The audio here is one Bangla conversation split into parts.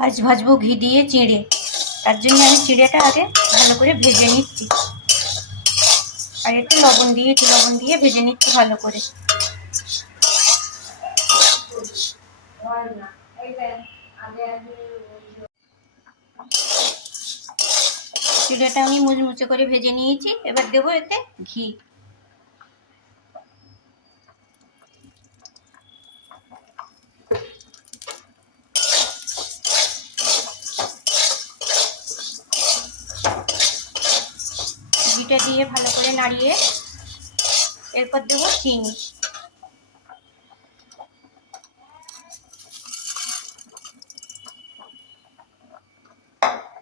আজ ভাজবো ঘি দিয়ে চিঁড়ে। তার জন্য আমি চিঁড়েটা আগে ভালো করে ভেজে নিচ্ছি। আর একটু লবণ দিয়ে, একটু লবণ দিয়ে ভেজে নিচ্ছি ভালো করে। চিড়েটা আমি মুচমুচে করে ভেজে নিয়েছি। এবার দেবো এতে ঘি। ঘিটা দিয়ে ভালো করে নাড়িয়ে এরপর দেবো চিনি।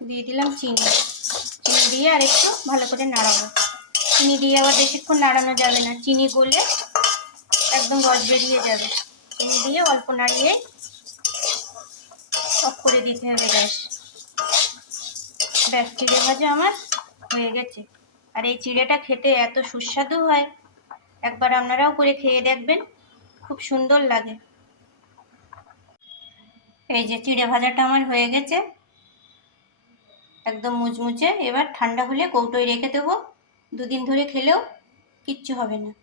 দিয়ে দিলাম চিনি। চিনি দিয়ে আর একটু ভালো করে নাড়াবো। চিনি দিয়ে আবার বেশিক্ষণ নাড়ানো যাবে না। চিনি গলে একদম রস বেরিয়ে যাবে। চিনি দিয়ে অল্প নাড়িয়ে অফ করে দিতে হবে গ্যাস ব্যাস, চিড়ে ভাজা আমার হয়ে গেছে। আর এই চিড়েটা খেতে এত সুস্বাদু হয়। একবার আপনারাও করে খেয়ে দেখবেন, খুব সুন্দর লাগে। এই যে চিড়ে ভাজাটা আমার হয়ে গেছে। একদম মুচমুচে, এবার ঠান্ডা হলে কৌটোয় রেখে দেবো। দুদিন ধরে খেলেও কিচ্ছু হবে না।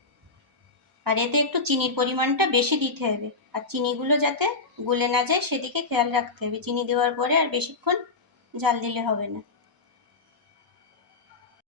আর এতে একটু চিনির পরিমাণটা বেশি দিতে হবে। আর চিনিগুলো যাতে গলে না যায়, সেদিকে খেয়াল রাখতে হবে। চিনি দেওয়ার পরে আর বেশিক্ষণ জাল দিলে হবে না।